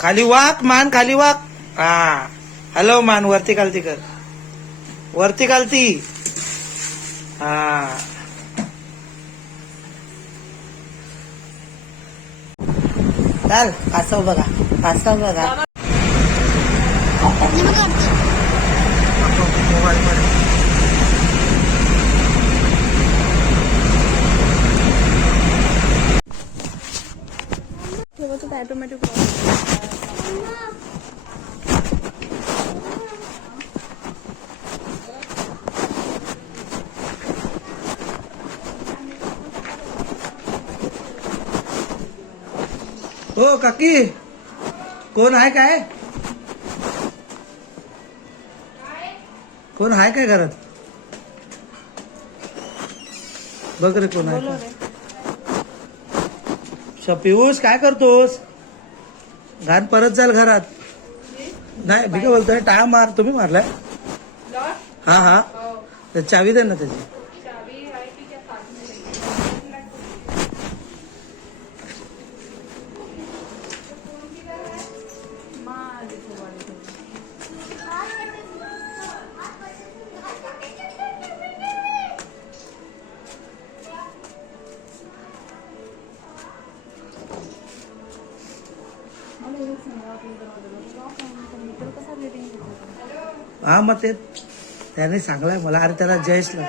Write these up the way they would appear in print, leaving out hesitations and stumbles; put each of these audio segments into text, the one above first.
खाली वाक मान, खाली वाक. हा हॅलो मान, वरती खालती कर, वरती खालती. हा चाल. असं बघा, असं बघा मोबाईल मध्ये. ऑटोमॅटिक हो काकी, कोण आहे काय? कोण आहे काय घरात? बघ रे कोण आहे का? पियुष काय करतोस? घाण परत जाल घरात. नाही मी काय बोलतोय, टाळा मार. तुम्ही मारलाय? हा हा, तर चावी दे ना त्याची. हा मग ते त्याने सांगलाय मला. अरे त्याला जयेशला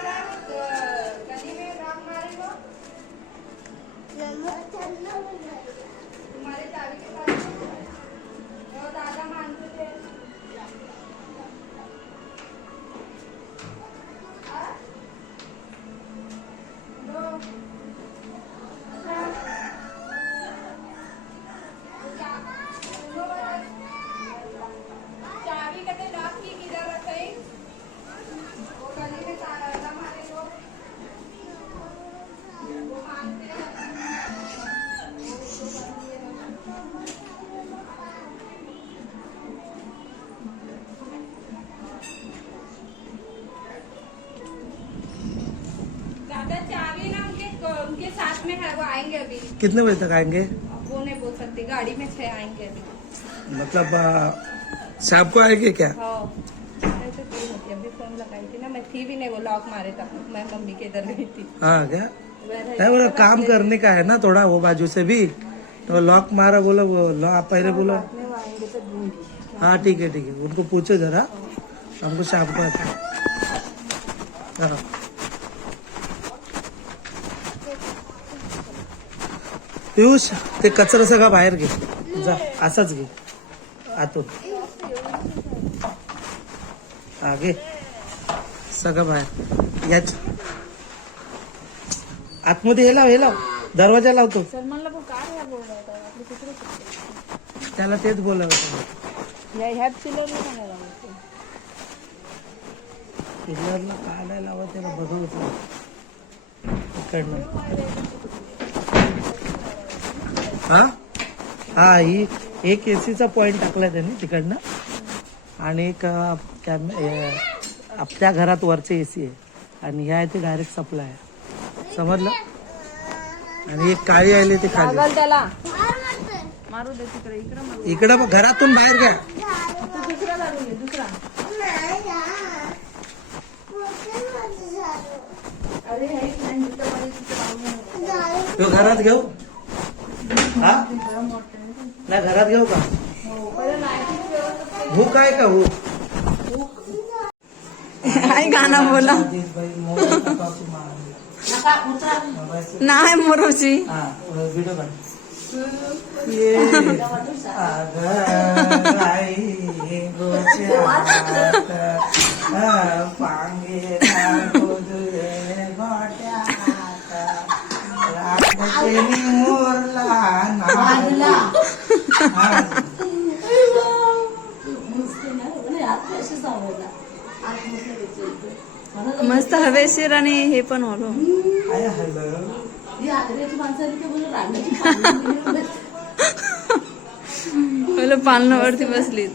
उनके साथ में है, वो आएंगे अभी. कितने बजे तक आएंगे? वो नहीं बोल सकते, गाड़ी में 6 आएंगे अभी. मतलब शाम को आएंगे क्या? हाँ ऐसे क्यों होती है? अभी फोन लगाई थी ना, मैं थी भी नहीं, वो लॉक मारे था, मैं मम्मी के इधर गई थी. हाँ क्या? नहीं बोला काम करने का है ना थोड़ा, वो बाजू से भी तो लॉक मारा. बोला वो आप पहले बोला. वो आएंगे तो ढूंढी. हाँ ठीक है ठीक है, उनको पूछो जरा, हमको शाम को आता है. हाँ पियुष, ते कचरा सगळा बाहेर घे जा, असाच घे आतून. हा घे सगळं बाहेर. याच आतमध्ये हे लाव, हे लाव, दरवाजा लावतो. सलमानला पण काय ह्या बोल होता आपली कुठे त्याला तेच बोलावं. ह्यात चिलरला नाही लावायचं. पिल्लरला काय नाही लावत, त्याला बघावं इकडनं. हा हा, ही एक एसीचा पॉइंट टाकलाय त्यांनी तिकडनं, आणि एक आपल्या घरात वरचे एसी आहे, आणि ह्या आहे ते डायरेक्ट सप्लाय आहे. समजलं? आणि एक काळी आली ते खाली. त्याला मारू दे तिकडे. इकडं बघ, घरातून बाहेर घ्या. दुसरा लागून घे, दुसरा. अरे तो घरात घेऊ. हा नाही घरात घेऊ का? हो काय का हो गाणं बोला नाही मोरोशी. व्हिडिओ काढ. मस्त हवेशीर आणि हे पण होतो. पालनावरती बसली.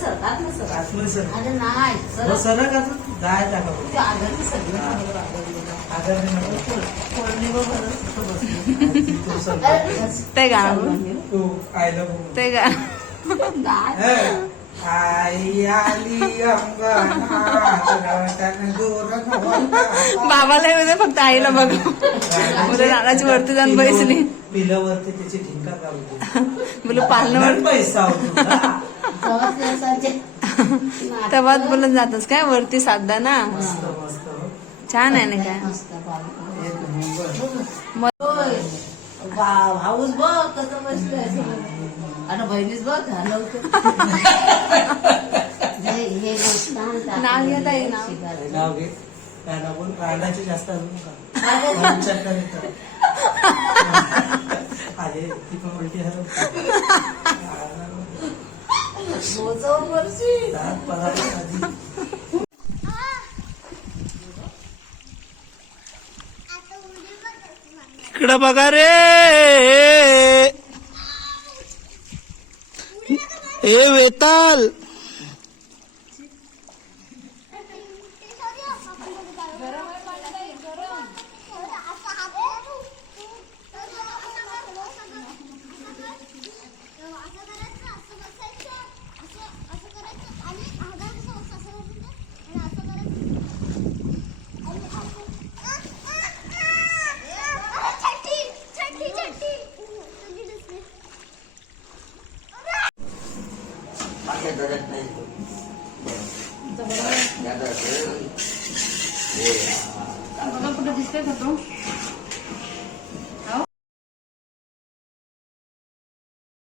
सर आतमध्ये सर आतमध्ये सर अरे नाही सर सर का गाय टाका बघ. आदरणी सर आगर नाही म्हटलं. पौर्णिमा बसली तू सर. ते गाणं तू I love you. ते गाणं आई आली अंगणात बाबाला येऊ दे फक्त आईला बघ मुलं नानाची वरती जाऊन बसली पिलावरती त्याची ठिंका काढते मुलं पालनावर पैसा होतो तेव्हाच बोलत जातस काय वरती साधा ना मस्त मस्त छान आहे ना काय एक नंबर. भाऊस बघ कसं मस्त आहे आणि बहिणीच बघ हे गोष्ट नाव घेत आहे नाव नाव घे त्याला बोल राहण्याचे जास्त अजून का विचार करायचा अरे ती पण उलटी इकडं बघा रे ए वेताल कुठे दिसतोय का तो